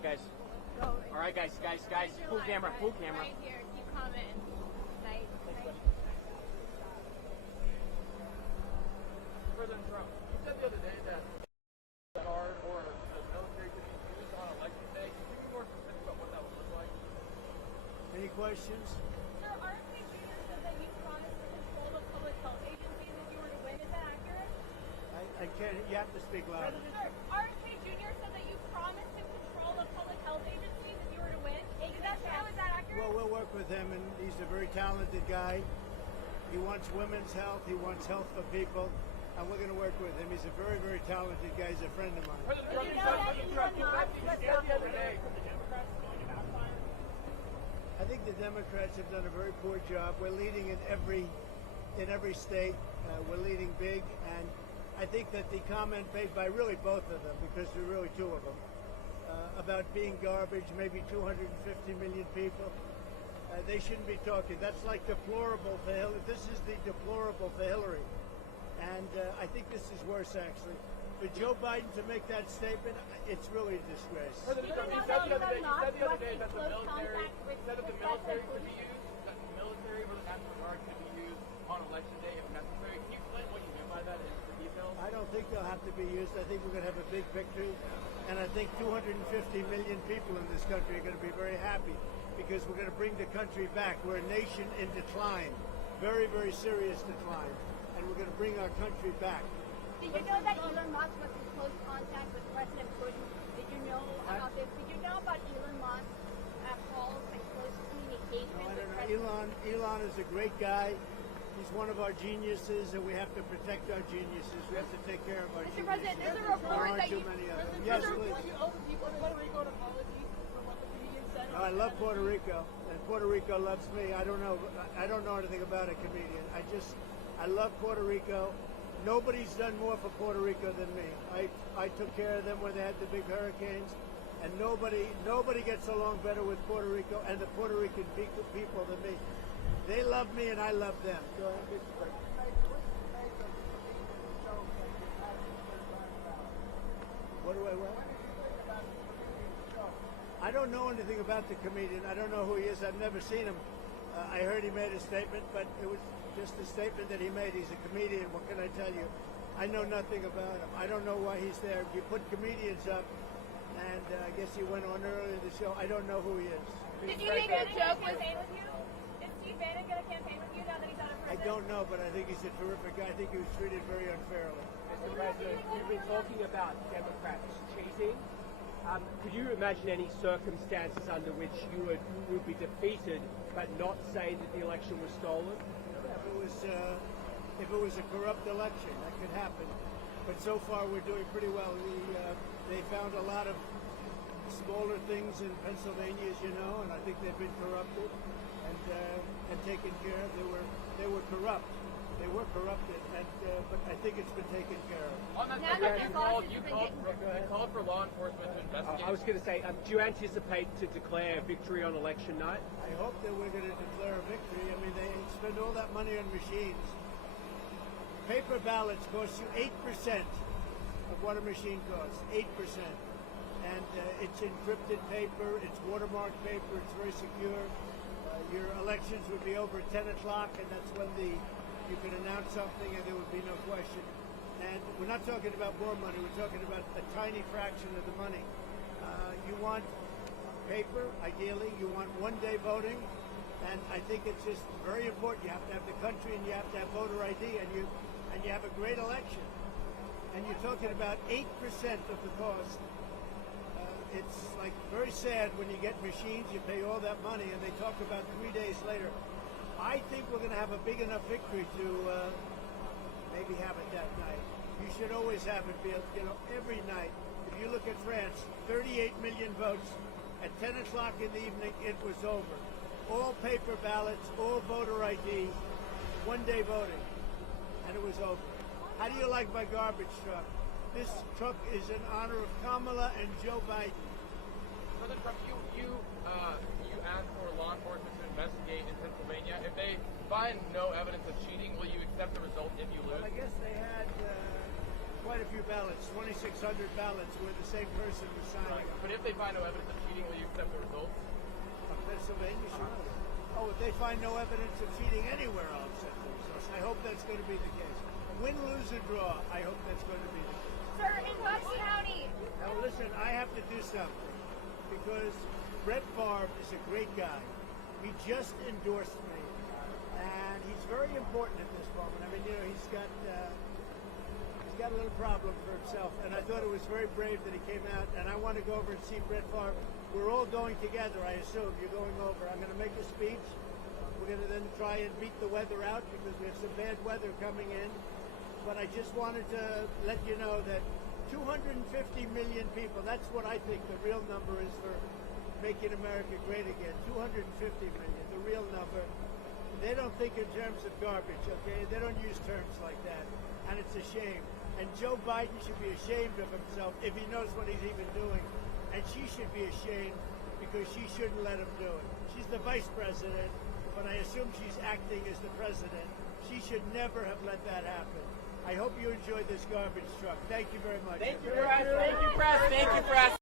right, guys. All right, guys. Full camera. Right here. Keep coming. Nice. President Trump, you said the other day that card or the military could be used on election day. Can you be more specific about what that would look like? Any questions? Sir, RFK Jr. said that you promised to control the public health agencies if you were to win. Is that accurate? I can't. You have to speak loud. Sir, RFK Jr. said that you promised to control the public health agencies if you were to win. Is that true? Is that accurate? Well, we'll work with him, and he's a very talented guy. He wants women's health. He wants health for people. And we're going to work with him. He's a very, very talented guy. He's a friend of mine. President Trump, you said the other day. I think the Democrats have done a very poor job. We're leading in every state. We're leading big, and I think that the comment made by really both of them, because there are really two of them, about being garbage, maybe 250 million people, they shouldn't be talking. That's like deplorable for Hillary. This is the deplorable for Hillary. And I think this is worse, actually. For Joe Biden to make that statement, it's really a disgrace. President Trump, you said the other day that the military could be used, that the military or the National Guard could be used on election day if necessary. Can you explain what you mean by that in the details? I don't think they'll have to be used. I think we're going to have a big victory. And I think 250 million people in this country are going to be very happy because we're going to bring the country back. We're a nation in decline, very, very serious decline. And we're going to bring our country back. Did you know that Elon Musk was in close contact with President Putin? Did you know about this? Did you know about Elon Musk's calls and close communication No, I with don't know. President? Elon is a great guy. He's one of our geniuses, and we have to protect our geniuses. We have to take care of our Mr. geniuses. President, there's a There report aren't that too you... many of them. Mr. Yes, President, please. You owe the people of Puerto Rico an apology for what the comedian said. I love Puerto Rico, and Puerto Rico loves me. I don't know anything about a comedian. I love Puerto Rico. Nobody's done more for Puerto Rico than me. I took care of them when they had the big hurricanes, and nobody gets along better with Puerto Rico and the Puerto Rican people than me. They love me, and I love them. Go ahead. What do I want? I don't know anything about the comedian. I don't know who he is. I've never seen him. I heard he made a statement, but it was just a statement that he made. He's a comedian. What can I tell you? I know nothing about him. I don't know why he's there. You put comedians up, and I guess he went on earlier in the show. I don't know who he is. Did you think that joke was... campaign with you? Is Steve Bannon going to campaign with you now that he's out of I prison? don't know, but I think he's a terrific guy. I think he was treated very unfairly. Mr. President, you've been talking about Democrats cheating. Could you imagine any circumstances under which you would be defeated but not say that the election was stolen? If it was a corrupt election, that could happen. But so far, we're doing pretty well. They found a lot of smaller things in Pennsylvania, as you know, and I think they've been corrupted and taken care of. They were corrupt. They were corrupted, but I think it's been taken care of. On that Now subject, that you called for law enforcement to investigate. I was going to say, do you anticipate to declare victory on election night? I hope that we're going to declare a victory. I mean, they spend all that money on machines. Paper ballots cost you 8% of what a machine costs. 8%. And it's encrypted paper, it's watermarked paper, it's very secure. Your elections would be over at 10 o'clock, and that's when you can announce something and there would be no question. And we're not talking about more money, we're talking about a tiny fraction of the money. You want paper, ideally, you want one-day voting, and I think it's just very important. You have to have the country and you have to have voter ID, and you have a great election. And you're talking about 8% of the cost. It's like very sad when you get machines, you pay all that money, and they talk about 3 days later. I think we're going to have a big enough victory to maybe have it that night. You should always have it, every night. If you look at France, 38 million votes. At 10 o'clock in the evening, it was over. All paper ballots, all voter ID, one-day voting, and it was over. How do you like my garbage truck? This truck is in honor of Kamala and Joe Biden. President Trump, you asked for law enforcement to investigate in Pennsylvania. If they find no evidence of cheating, will you accept the result if you lose? Well, I guess they had quite quite a few ballots, 2,600 ballots, where the same person was signing. But if they find no evidence of cheating, will you accept the results? Pennsylvania, sure. Oh, if they find no evidence of cheating anywhere, I'll accept the results. I hope that's going to be the case. Win, lose, or draw, I hope that's going to be the case. Sir, in Bucks County. Now listen, I have to do something because Brett Favre is a great guy. He just endorsed me, and he's very important at this moment. I mean, you know, he's got a little problem for himself, and I thought it was very brave that he came out. And I want to go over and see Brett Favre. We're all going together, I assume. You're going over. I'm going to make a speech. We're going to then try and beat the weather out because we have some bad weather coming in. But I just wanted to let you know that 250 million people, that's what I think the real number is for making America great again. 250 million, the real number. They don't think in terms of garbage, okay? They don't use terms like that. And it's a shame. And Joe Biden should be ashamed of himself if he knows what he's even doing. And she should be ashamed because she shouldn't let him do it. She's the vice president, but I assume she's acting as the president. She should never have let that happen. I hope you enjoyed this garbage truck. Thank you very much. Thank you, press. Thank you, press. Thank you, press.